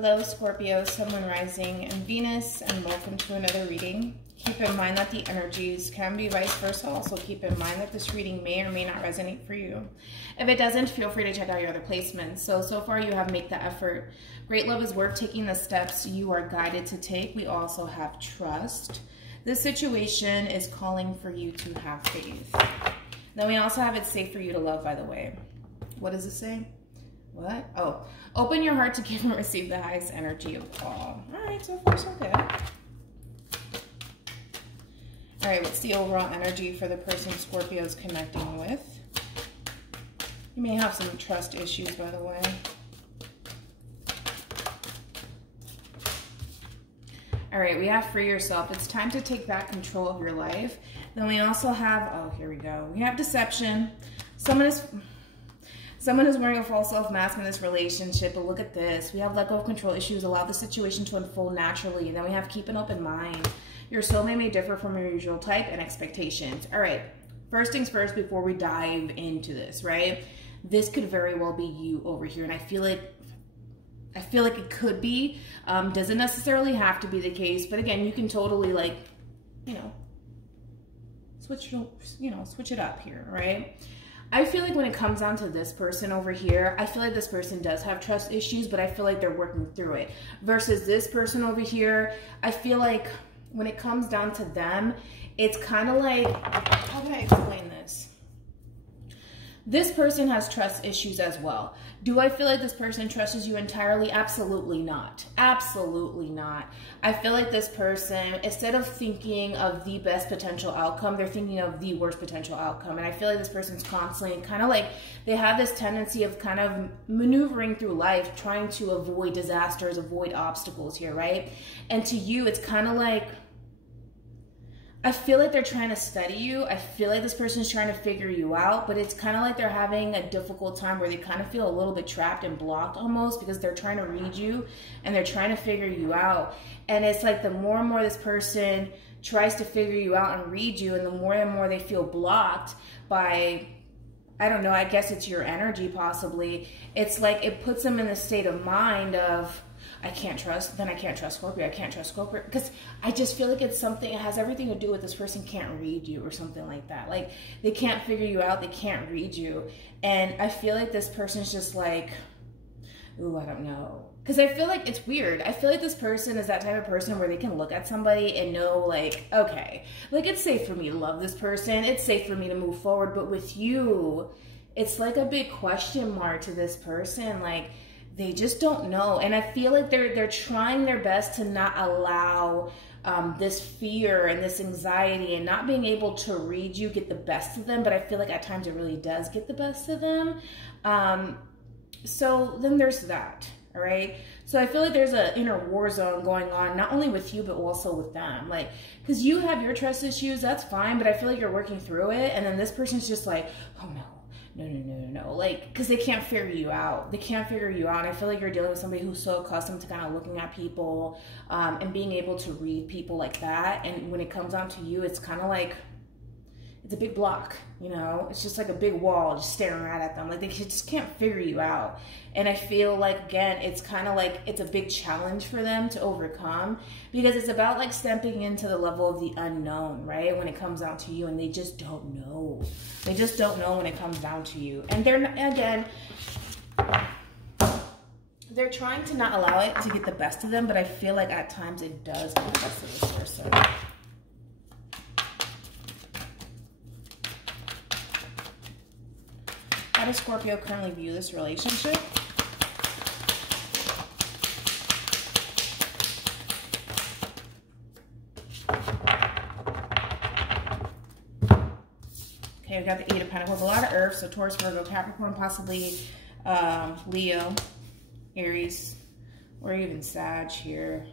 Hello Scorpio, Sun, Moon, Rising, and Venus, and welcome to another reading. Keep in mind that the energies can be vice versa. Also keep in mind that this reading may or may not resonate for you. If it doesn't, feel free to check out your other placements. So far you have make the effort. Great love is worth taking the steps you are guided to take. We also have trust. This situation is calling for you to have faith. Then we also have it's safe for you to love, by the way. What does it say? What? Oh, open your heart to give and receive the highest energy of all. All right, so far so good. All right, what's the overall energy for the person Scorpio is connecting with? You may have some trust issues, by the way. All right, we have free yourself. It's time to take back control of your life. Then we also have, oh, here we go. We have deception. Someone is wearing a false self mask in this relationship, but look at this. We have let go of control issues, allow the situation to unfold naturally. And then we have keep an open mind. Your soulmate may differ from your usual type and expectations. All right, first things first before we dive into this, right? This could very well be you over here. And I feel like it could be. Doesn't necessarily have to be the case. But again, you can totally switch it up here, right? I feel like when it comes down to this person over here, I feel like this person does have trust issues, but I feel like they're working through it. Versus this person over here, I feel like when it comes down to them, it's kind of like, how can I explain this? This person has trust issues as well. Do I feel like this person trusts you entirely? Absolutely not. Absolutely not. I feel like this person, instead of thinking of the best potential outcome, they're thinking of the worst potential outcome. And I feel like this person's constantly kind of like, they have this tendency of kind of maneuvering through life, trying to avoid disasters, avoid obstacles here, right? And to you, it's kind of like, I feel like they're trying to study you. I feel like this person's trying to figure you out, but it's kind of like they're having a difficult time where they kind of feel a little bit trapped and blocked almost because they're trying to read you and they're trying to figure you out. And it's like the more and more this person tries to figure you out and read you, and the more they feel blocked by, I don't know, I guess it's your energy possibly. It's like it puts them in the state of mind of, I can't trust Scorpio. I can't trust Scorpio. Because I just feel like it's something, it has everything to do with this person can't read you or something like that. Like they can't figure you out. They can't read you. And I feel like this person's just like, ooh, I don't know. Because I feel like it's weird. I feel like this person is that type of person where they can look at somebody and know like, okay, like it's safe for me to love this person. It's safe for me to move forward. But with you, it's like a big question mark to this person. Like, they just don't know. And I feel like they're trying their best to not allow this fear and this anxiety and not being able to read you get the best of them. But I feel like at times it really does get the best of them. So then there's that, all right? So I feel like there's an inner war zone going on, not only with you, but also with them. Like, because you have your trust issues, that's fine. But I feel like you're working through it. And then this person's just like, oh no. No. Like, because they can't figure you out. They can't figure you out. And I feel like you're dealing with somebody who's so accustomed to kind of looking at people and being able to read people like that. And when it comes down to you, it's kind of like, it's a big block, you know? It's just like a big wall just staring right at them. Like, they just can't figure you out. And I feel like, again, it's kind of like it's a big challenge for them to overcome because it's about like stepping into the level of the unknown, right? When it comes down to you, and they just don't know. They just don't know when it comes down to you. And they're, again, they're trying to not allow it to get the best of them, but I feel like at times it does get the best of this person. How does Scorpio currently view this relationship? Okay, we got the Eight of Pentacles, a lot of Earth, so Taurus, Virgo, Capricorn, possibly Leo, Aries, or even Sag here.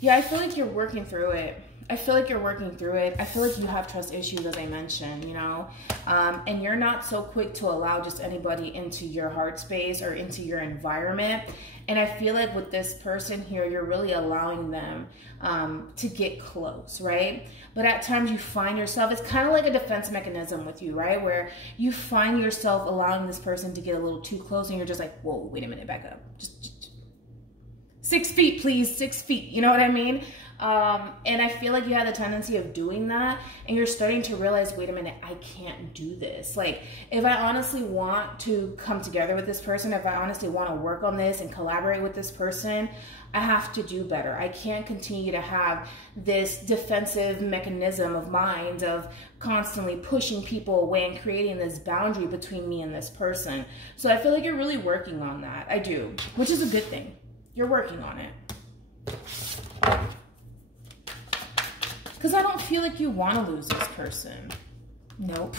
Yeah, I feel like you're working through it. I feel like you're working through it. I feel like you have trust issues, as I mentioned, you know, and you're not so quick to allow just anybody into your heart space or into your environment. And I feel like with this person here, you're really allowing them to get close, right? But at times you find yourself, it's kind of like a defense mechanism with you, right? Where you find yourself allowing this person to get a little too close and you're just like, whoa, wait a minute, back up. Just 6 feet, please, 6 feet. You know what I mean? And I feel like you have the tendency of doing that, and you're starting to realize, wait a minute, I can't do this. Like, if I honestly want to come together with this person, if I honestly want to work on this and collaborate with this person, I have to do better. I can't continue to have this defensive mechanism of mind of constantly pushing people away and creating this boundary between me and this person. So I feel like you're really working on that. I do, which is a good thing. You're working on it. Because I don't feel like you want to lose this person. Nope.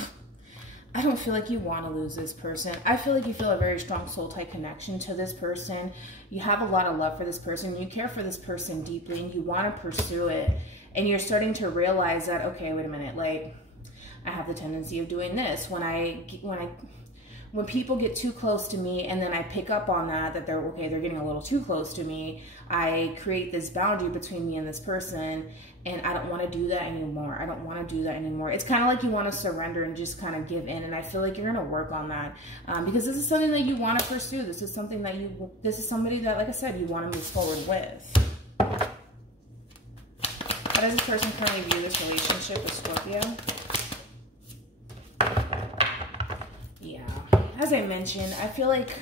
I don't feel like you want to lose this person. I feel like you feel a very strong soul-tie connection to this person. You have a lot of love for this person. You care for this person deeply, and you want to pursue it. And you're starting to realize that, okay, wait a minute, like, I have the tendency of doing this. When people get too close to me, and then I pick up on that they're getting a little too close to me, I create this boundary between me and this person, and I don't want to do that anymore. I don't want to do that anymore. It's kind of like you want to surrender and just kind of give in, and I feel like you're going to work on that because this is something that you want to pursue. This is something that this is somebody that, like I said, you want to move forward with. How does this person currently view this relationship with Scorpio? Yeah. As I mentioned, I feel like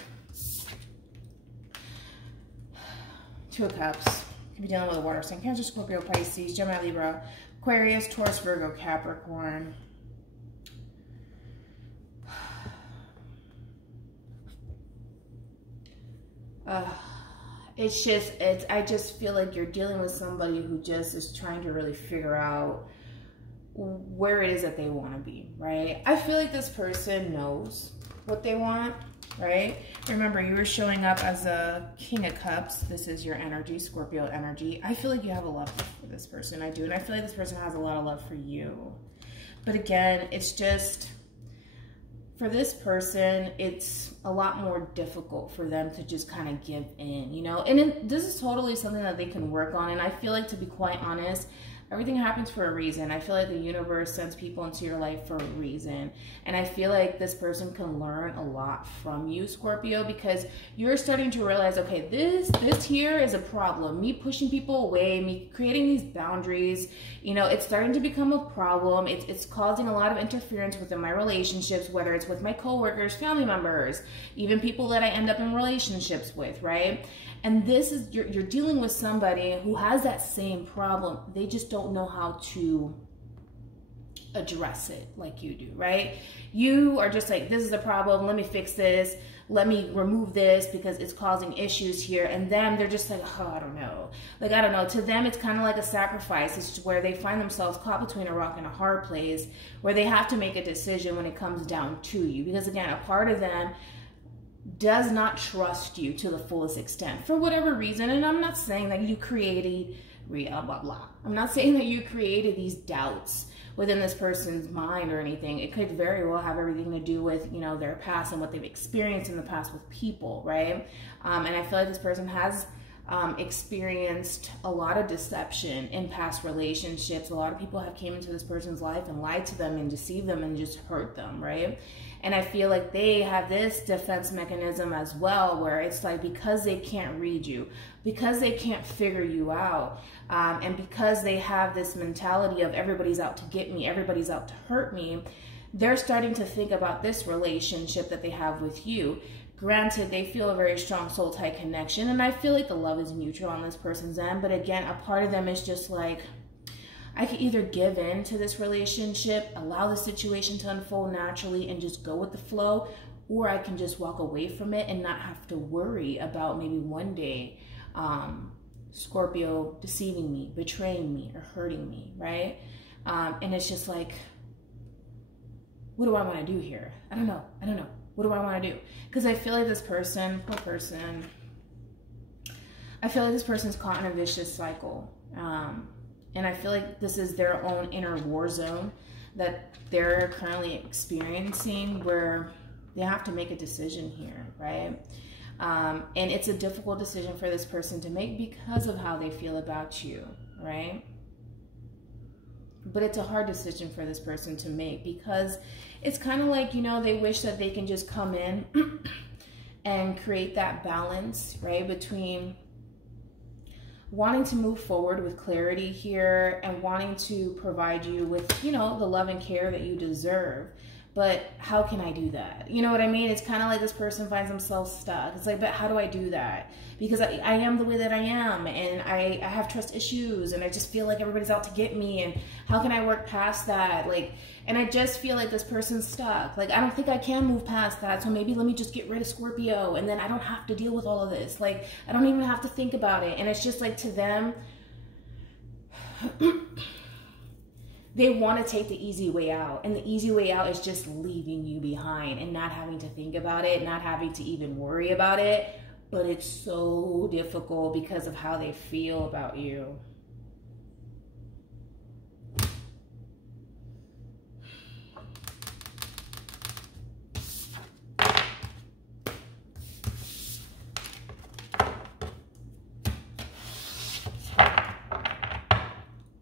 Two of Cups. Could be dealing with a water sign. Cancer, Scorpio, Pisces, Gemini, Libra, Aquarius, Taurus, Virgo, Capricorn. I just feel like you're dealing with somebody who just is trying to really figure out where it is that they want to be, right? I feel like this person knows what they want, right? Remember, you were showing up as a King of Cups. This is your energy, Scorpio energy. I feel like you have a love for this person. I do. And I feel like this person has a lot of love for you. But again, it's just, for this person, it's a lot more difficult for them to just kind of give in, you know? And this is totally something that they can work on. And I feel like, to be quite honest, everything happens for a reason. I feel like the universe sends people into your life for a reason. And I feel like this person can learn a lot from you, Scorpio, because you're starting to realize, okay, this here is a problem. Me pushing people away, me creating these boundaries, you know, it's starting to become a problem. It's causing a lot of interference within my relationships, whether it's with my coworkers, family members, even people that I end up in relationships with, right? And this is, you're dealing with somebody who has that same problem. They just don't know how to address it like you do, right? You are just like, this is a problem. Let me fix this. Let me remove this because it's causing issues here. And them, they're just like, oh, I don't know. Like, I don't know. To them, it's kind of like a sacrifice. It's just where they find themselves caught between a rock and a hard place, where they have to make a decision when it comes down to you. Because again, a part of them does not trust you to the fullest extent for whatever reason. And I'm not saying that you created blah, blah, blah. I'm not saying that you created these doubts within this person's mind or anything. It could very well have everything to do with, you know, their past and what they've experienced in the past with people, right? And I feel like this person has experienced a lot of deception in past relationships. A lot of people have came into this person's life and lied to them and deceived them and just hurt them, right? And I feel like they have this defense mechanism as well, where it's like, because they can't read you, because they can't figure you out, and because they have this mentality of everybody's out to get me, everybody's out to hurt me, they're starting to think about this relationship that they have with you. Granted, they feel a very strong soul-tie connection, and I feel like the love is mutual on this person's end, but again, a part of them is just like, I could either give in to this relationship, allow the situation to unfold naturally and just go with the flow, or I can just walk away from it and not have to worry about maybe one day Scorpio deceiving me, betraying me, or hurting me, right? And it's just like, what do I want to do here? I don't know. What do I want to do? Because I feel like this person, poor person, I feel like this person's caught in a vicious cycle. And I feel like this is their own inner war zone that they're currently experiencing, where they have to make a decision here, right? And it's a difficult decision for this person to make because of how they feel about you, right? But it's a hard decision for this person to make, because it's kind of like, you know, they wish that they can just come in and create that balance, right, between wanting to move forward with clarity here and wanting to provide you with, you know, the love and care that you deserve. But how can I do that? You know what I mean? It's kind of like this person finds themselves stuck. It's like, but how do I do that? Because I am the way that I am, and I have trust issues, and I just feel like everybody's out to get me, and how can I work past that? Like, and I just feel like this person's stuck. Like, I don't think I can move past that, so maybe let me just get rid of Scorpio, and then I don't have to deal with all of this. Like, I don't even have to think about it. And it's just like, to them, they want to take the easy way out. And the easy way out is just leaving you behind and not having to think about it, not having to even worry about it. But it's so difficult because of how they feel about you.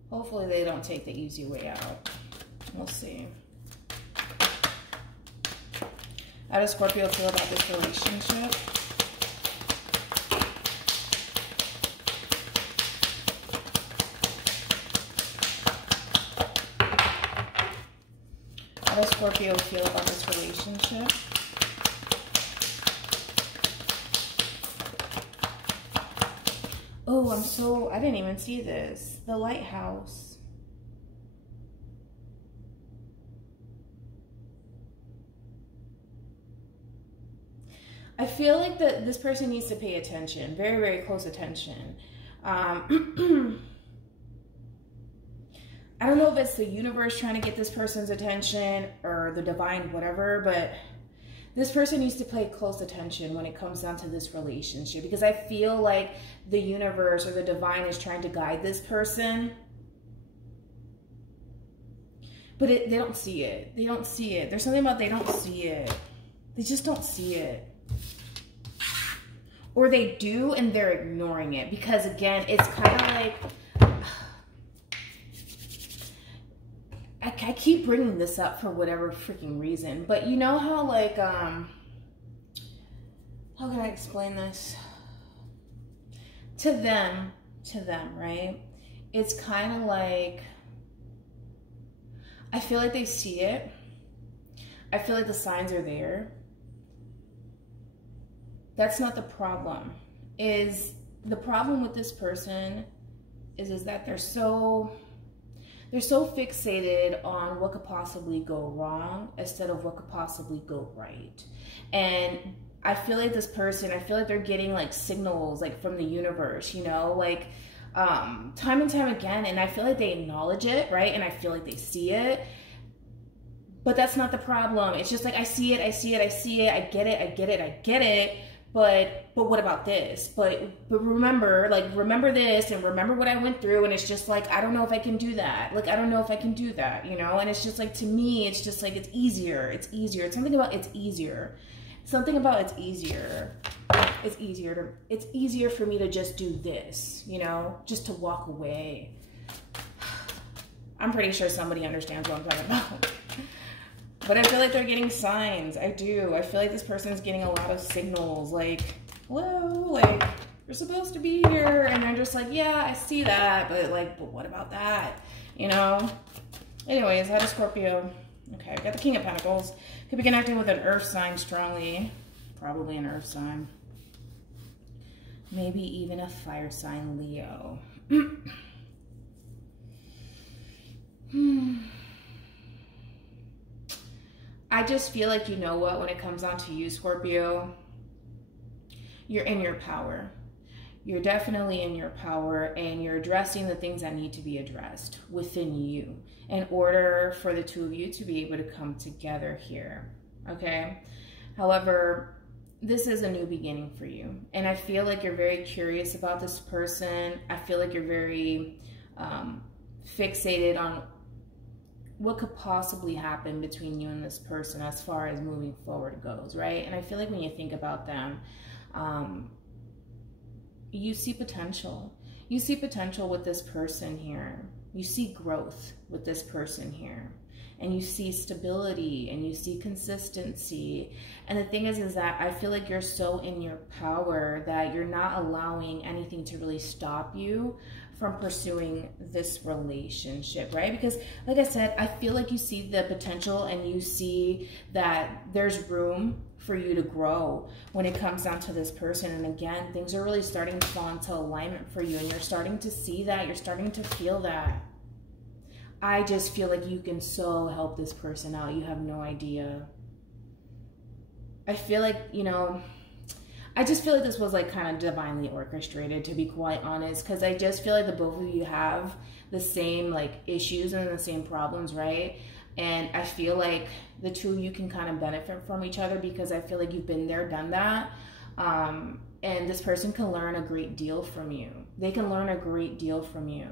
Hopefully they don't take the easy way out. We'll see. How does Scorpio feel about this relationship? How does Scorpio feel about this relationship? Oh, I didn't even see this. The lighthouse. I feel like that this person needs to pay attention, very, very close attention. I don't know if it's the universe trying to get this person's attention or the divine, whatever, but this person needs to pay close attention when it comes down to this relationship, because I feel like the universe or the divine is trying to guide this person, but they don't see it. They don't see it. There's something about they don't see it. They just don't see it. Or they do and they're ignoring it, because again, it's kind of like, I keep bringing this up for whatever freaking reason, but you know how like, how can I explain this? To them, right? It's kind of like, I feel like they see it. I feel like the signs are there. That's not the problem. The problem with this person is that they're so fixated on what could possibly go wrong instead of what could possibly go right. And I feel like this person, I feel like they're getting like signals like from the universe, you know, like time and time again. And I feel like they acknowledge it, right? And I feel like they see it. But that's not the problem. It's just like, I see it, I see it, I see it, I get it, I get it, I get it. But what about this? But remember, like, remember this and remember what I went through. And it's just like, I don't know if I can do that. Like, I don't know if I can do that, you know? And it's just like, to me, it's just like, it's easier. It's easier. It's something about it's easier. Something about it's easier. It's easier for me to just do this, you know? Just to walk away. I'm pretty sure somebody understands what I'm talking about. But I feel like they're getting signs. I do. I feel like this person is getting a lot of signals. Like, hello, like, you're supposed to be here. And they're just like, yeah, I see that. But like, but what about that? You know? Anyways, how does Scorpio? Okay, I've got the King of Pentacles. Could be connecting with an earth sign strongly. Probably an earth sign. Maybe even a fire sign, Leo. I just feel like, you know what, when it comes down to you, Scorpio, you're in your power. You're definitely in your power, and you're addressing the things that need to be addressed within you in order for the two of you to be able to come together here, okay? However, this is a new beginning for you, and I feel like you're very curious about this person. I feel like you're very fixated on what could possibly happen between you and this person as far as moving forward goes, right? And I feel like when you think about them, you see potential. You see potential with this person here. You see growth with this person here. and you see stability and you see consistency. And the thing is that I feel like you're so in your power that you're not allowing anything to really stop you from pursuing this relationship, right? Because like I said, I feel like you see the potential and you see that there's room for you to grow when it comes down to this person. And again, things are really starting to fall into alignment for you, and you're starting to see that, you're starting to feel that. I just feel like you can so help this person out. You have no idea. I feel like, you know, I just feel like this was like kind of divinely orchestrated, to be quite honest, because I just feel like the both of you have the same like issues and the same problems, right? And I feel like the two of you can kind of benefit from each other, because I feel like you've been there, done that. And this person can learn a great deal from you. They can learn a great deal from you.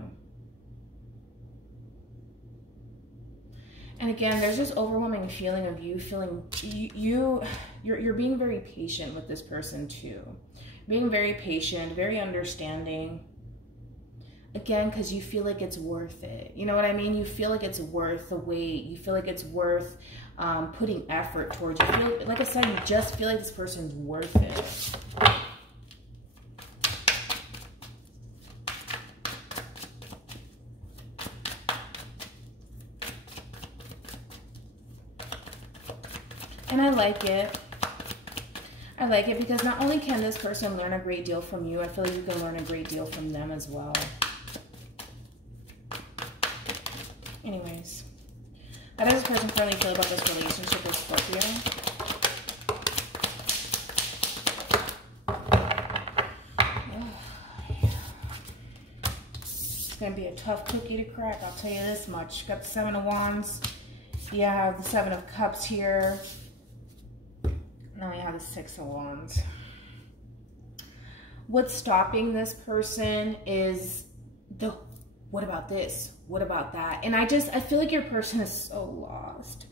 And again, there's this overwhelming feeling of you feeling, you're being very patient with this person too. Being very patient, very understanding. Again, because you feel like it's worth it. You know what I mean? You feel like it's worth the wait. You feel like it's worth putting effort towards. You feel, like I said, you just feel like this person's worth it. And I like it. I like it because not only can this person learn a great deal from you, I feel like you can learn a great deal from them as well. Anyways, how does this person currently feel about this relationship with Scorpio? It's going to be a tough cookie to crack, I'll tell you this much. Got the Seven of Wands. Yeah, I have the Seven of Cups here. Now we have the Six of Wands. What's stopping this person is the, what about this? What about that? And I feel like your person is so lost.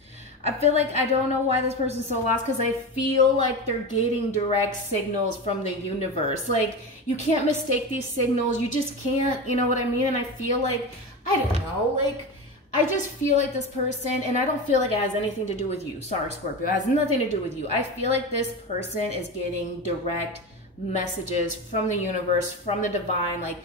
I feel like, I don't know why this person's so lost, because I feel like they're getting direct signals from the universe. Like, you can't mistake these signals. You just can't, you know what I mean? And I feel like, I don't know, like, I just feel like this person, and I don't feel like it has anything to do with you. Sorry, Scorpio. It has nothing to do with you. I feel like this person is getting direct messages from the universe, from the divine, like,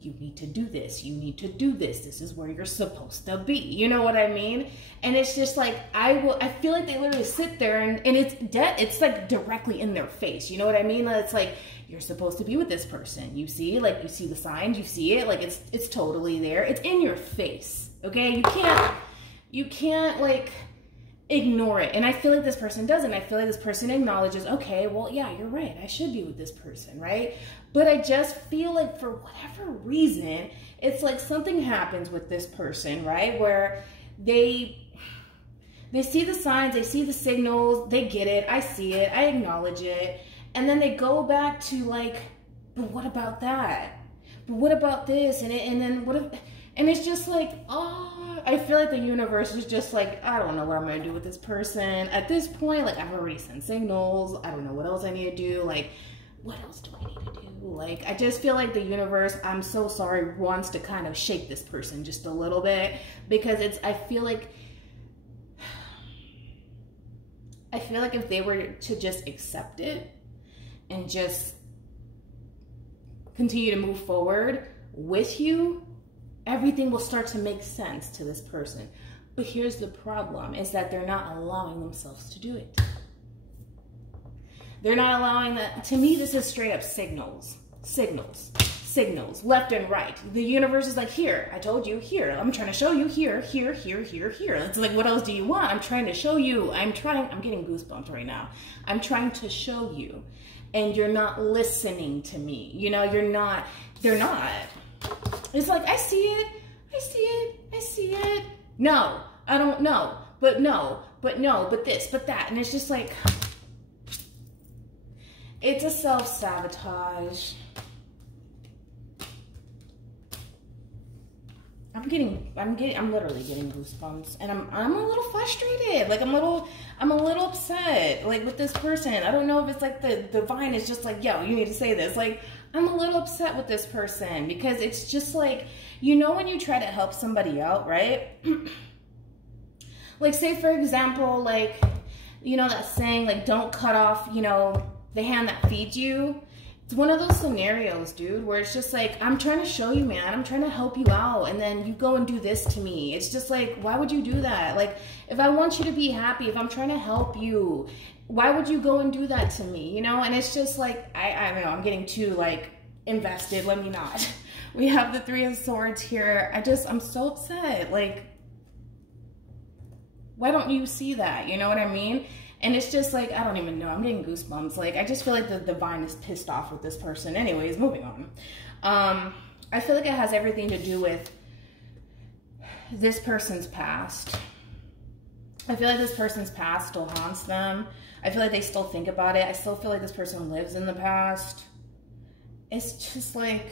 you need to do this. You need to do this. This is where you're supposed to be. You know what I mean? And it's just like, I feel like they literally sit there and it's like directly in their face. You know what I mean? It's like, you're supposed to be with this person. You see, like, you see the signs, you see it, like, it's totally there. It's in your face. Okay? You can't like ignore it. And I feel like this person doesn't. I feel like this person acknowledges, okay, well, yeah, you're right. I should be with this person, right? But I just feel like for whatever reason, it's like something happens with this person, right? Where they see the signs, they see the signals, they get it, I see it, I acknowledge it. And then they go back to like, but what about that? But what about this? And then what if, and it's just like, oh, I feel like the universe is just like, I don't know what I'm going to do with this person. At this point, like, I've already sent signals. I don't know what else I need to do. Like, what else do I need to do? Like, I just feel like the universe, I'm so sorry, wants to kind of shake this person just a little bit. Because I feel like if they were to just accept it and just continue to move forward with you, everything will start to make sense to this person. But here's the problem, is that they're not allowing themselves to do it. They're not allowing that. To me, this is straight up signals, left and right. The universe is like, here, I told you, here, I'm trying to show you, here. It's like, what else do you want? I'm trying to show you. I'm getting goosebumps right now. I'm trying to show you. And you're not listening to me. You know, they're not. It's like, I see it. No, I don't know. But no, but this, but that. And it's just like, it's a self-sabotage. I'm literally getting goosebumps, and I'm a little frustrated. Like, I'm a little upset, like, with this person. I don't know if it's like the divine is just like, yo, you need to say this. Like, I'm a little upset with this person, because it's just like, you know, when you try to help somebody out, right? Like, say for example, like, you know that saying, like, don't cut off, you know, the hand that feeds you. It's one of those scenarios, dude, where it's just like, I'm trying to show you, man. I'm trying to help you out. And then you go and do this to me. It's just like, why would you do that? Like, if I want you to be happy, if I'm trying to help you, why would you go and do that to me? You know? And it's just like, I don't know, I'm getting too, like, invested. Let me not. We have the Three of Swords here. I'm so upset. Like, why don't you see that? You know what I mean? And it's just like, I don't even know. I'm getting goosebumps. Like, I just feel like the divine is pissed off with this person. Anyways, moving on. I feel like it has everything to do with this person's past. I feel like this person's past still haunts them. I feel like they still think about it. I still feel like this person lives in the past. It's just like,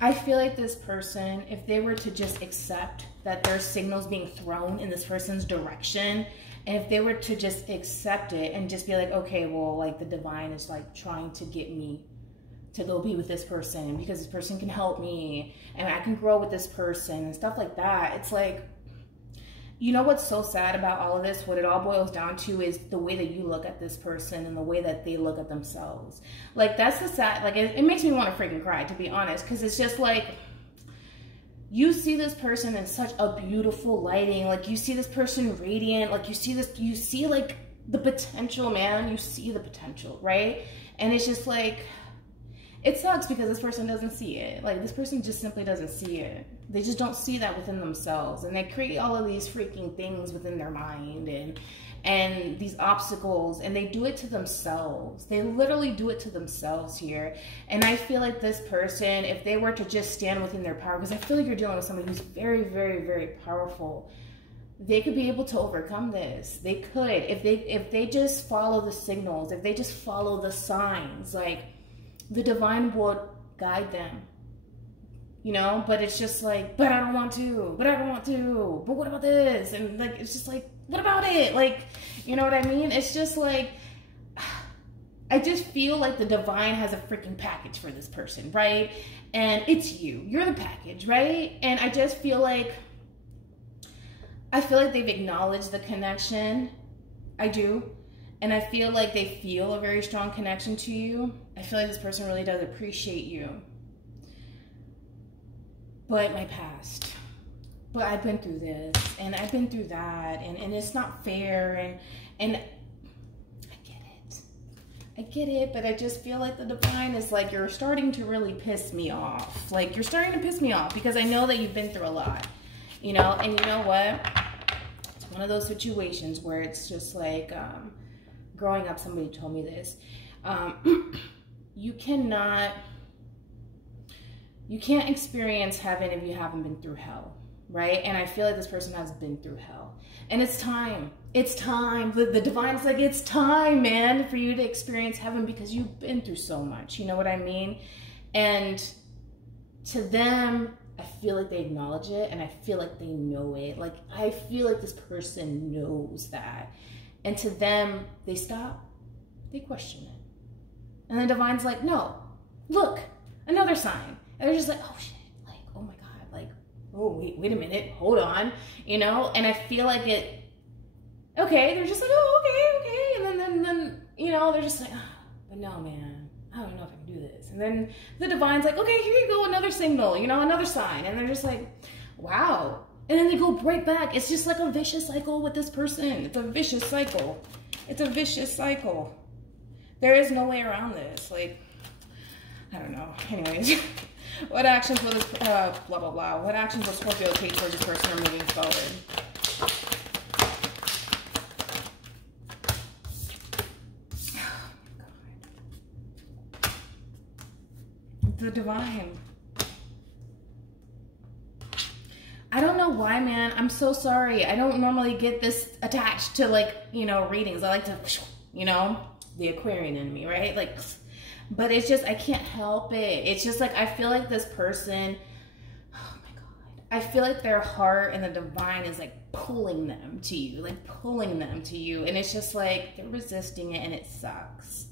I feel like this person, if they were to just accept that there's signals being thrown in this person's direction, and if they were to just accept it and just be like, okay, well, like, the divine is like trying to get me to go be with this person because this person can help me and I can grow with this person and stuff like that. It's like, you know what's so sad about all of this? What it all boils down to is the way that you look at this person and the way that they look at themselves. Like, that's the sad, like, it makes me want to freaking cry, to be honest, because it's just like, you see this person in such a beautiful lighting. Like, you see this person radiant. Like, you see like the potential, man. You see the potential, right? And it's just like, it sucks because this person doesn't see it. Like, this person just simply doesn't see it. They just don't see that within themselves. And they create all of these freaking things within their mind and these obstacles, and they do it to themselves. They literally do it to themselves here. And I feel like this person, if they were to just stand within their power, because I feel like you're dealing with somebody who's very, very, very powerful, they could be able to overcome this. They could, if they just follow the signals, if they just follow the signs, like, the divine would guide them, you know. But it's just like, but I don't want to, but what about this? And like, it's just like, what about it? Like, you know what I mean? It's just like, I just feel like the divine has a freaking package for this person, right? And it's you're the package, right? And I just feel like, they've acknowledged the connection. I do. And I feel like they feel a very strong connection to you. I feel like this person really does appreciate you. But my past. But I've been through this. And I've been through that. And it's not fair. And I get it. I get it. But I just feel like the divine is like, you're starting to really piss me off. Like, you're starting to piss me off. Because I know that you've been through a lot. You know? And you know what? It's one of those situations where it's just like... growing up, somebody told me this. You can't experience heaven if you haven't been through hell, right? And I feel like this person has been through hell. And it's time. It's time. The divine's like, it's time, man, for you to experience heaven because you've been through so much. You know what I mean? And to them, I feel like they acknowledge it and I feel like they know it. Like, I feel like this person knows that. And to them, they stop, they question it. And the divine's like, no, look, another sign. And they're just like, oh shit, like, oh my God, like, oh, wait a minute, hold on, you know? And I feel like okay, they're just like, oh, okay. And then you know, they're just like, oh, but no, man, I don't know if I can do this. And then the divine's like, okay, here you go, another signal, you know, another sign. And they're just like, wow. And then they go right back. It's just like a vicious cycle with this person. It's a vicious cycle. It's a vicious cycle. There is no way around this. Like, I don't know. Anyways, what actions will this, blah, blah, blah. What actions will Scorpio take towards this person or moving forward? Oh, God. The divine. I don't know why, man. I'm so sorry. I don't normally get this attached to, like, you know, readings. I like to, you know, the Aquarian in me, right? Like, but it's just, I can't help it. It's just like, I feel like this person, oh my God. I feel like their heart and the divine is like pulling them to you, like pulling them to you. And it's just like, they're resisting it and it sucks.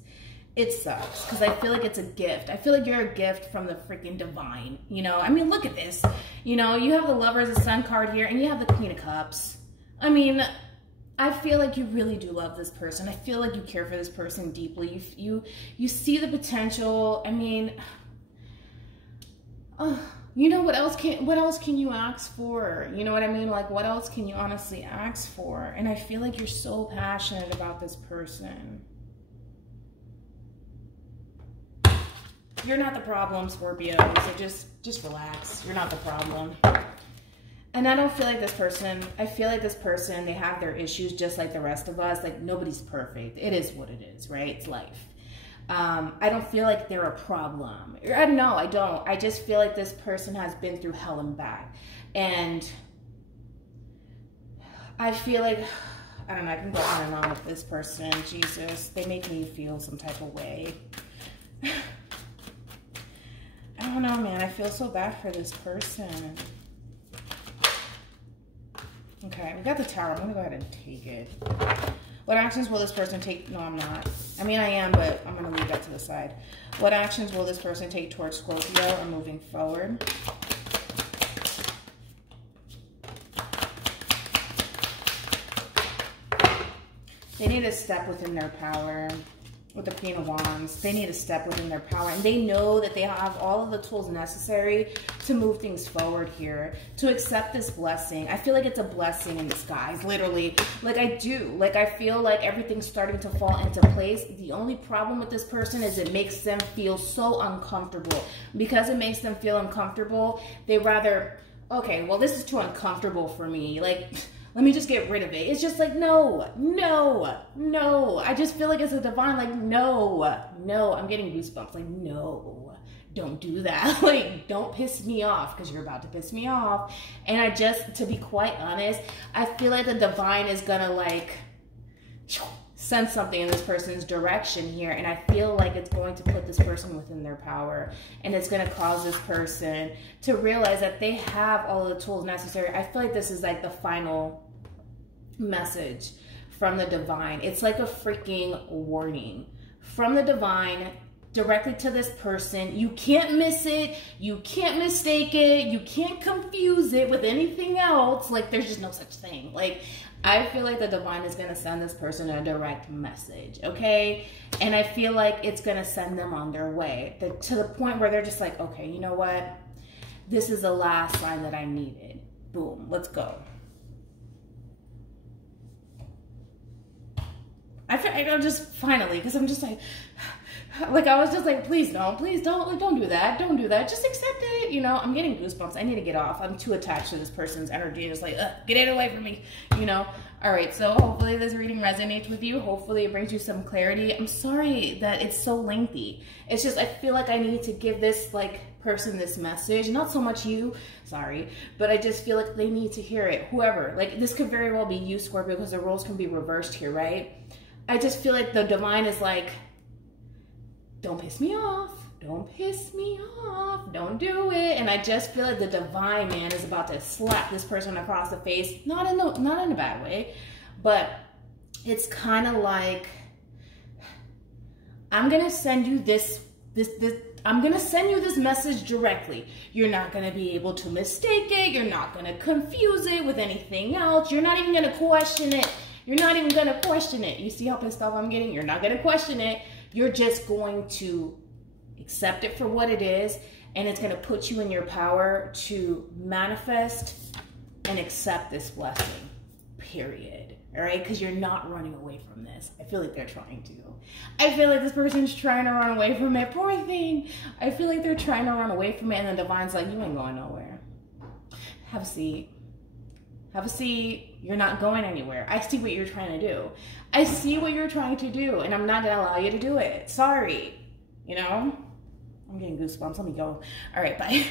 it sucks because I feel like it's a gift. I feel like you're a gift from the freaking divine, you know? I mean, look at this. You know, you have the Lovers, the Sun card here, and you have the Queen of Cups. I mean, I feel like you really do love this person. I feel like you care for this person deeply. You see the potential. I mean, you know, what else can you ask for? You know what I mean? Like, what else can you honestly ask for? And I feel like you're so passionate about this person. You're not the problem, Scorpio. So just relax. You're not the problem. And I don't feel like this person, I feel like this person, they have their issues just like the rest of us. Like, nobody's perfect. It is what it is, right? It's life. I don't feel like they're a problem. No, I don't. I just feel like this person has been through hell and back. And I feel like, I don't know, I can go on and on with this person. Jesus, they make me feel some type of way. I don't know, man. I feel so bad for this person. Okay, we got the Tower. I'm going to go ahead and take it. What actions will this person take? No, I'm not. I mean, I am, but I'm going to leave that to the side. What actions will this person take towards Scorpio or moving forward? They need to step within their power. With the Queen of Wands, they need to step within their power, and they know that they have all of the tools necessary to move things forward here, to accept this blessing. I feel like it's a blessing in disguise, literally. Like, I do. Like, I feel like everything's starting to fall into place. The only problem with this person is it makes them feel so uncomfortable. Because it makes them feel uncomfortable, they rather, okay, well, this is too uncomfortable for me. Like, let me just get rid of it. It's just like, no. I just feel like it's a divine, like, no. I'm getting goosebumps. Like, no, don't do that. Like, don't piss me off because you're about to piss me off. And I just, to be quite honest, I feel like the divine is going to, like, send something in this person's direction here. And I feel like it's going to put this person within their power. And it's going to cause this person to realize that they have all the tools necessary. I feel like this is like the final message from the divine. It's like a freaking warning from the divine directly to this person. You can't miss it. You can't mistake it. You can't confuse it with anything else. Like, there's just no such thing. Like, I feel like the divine is going to send this person a direct message, okay? And I feel like it's going to send them on their way to the point where they're just like, okay, you know what? This is the last sign that I needed. Boom, let's go. I'm just finally, because I'm just like I was just like, please don't do that. Don't do that. Just accept it. You know, I'm getting goosebumps. I need to get off. I'm too attached to this person's energy. It's like, get it away from me, you know? All right. So hopefully this reading resonates with you. Hopefully it brings you some clarity. I'm sorry that it's so lengthy. It's just, I feel like I need to give this person this message. Not so much you, sorry, but I just feel like they need to hear it. Whoever, like, this could very well be you, Scorpio, because the roles can be reversed here, right? I just feel like the divine is like, don't piss me off. Don't piss me off. Don't do it. And I just feel like the divine, man, is about to slap this person across the face. Not in a bad way, but it's kind of like, I'm going to send you I'm going to send you this message directly. You're not going to be able to mistake it. You're not going to confuse it with anything else. You're not even going to question it. You're not even going to question it. You see how pissed off I'm getting? You're not going to question it. You're just going to accept it for what it is, and it's going to put you in your power to manifest and accept this blessing, period. All right? Because you're not running away from this. I feel like they're trying to. I feel like this person's trying to run away from it. Poor thing. I feel like they're trying to run away from it, and the divine's like, you ain't going nowhere. Have a seat. Have a seat. You're not going anywhere. I see what you're trying to do. I see what you're trying to do, and I'm not going to allow you to do it. Sorry. You know? I'm getting goosebumps. Let me go. All right, bye.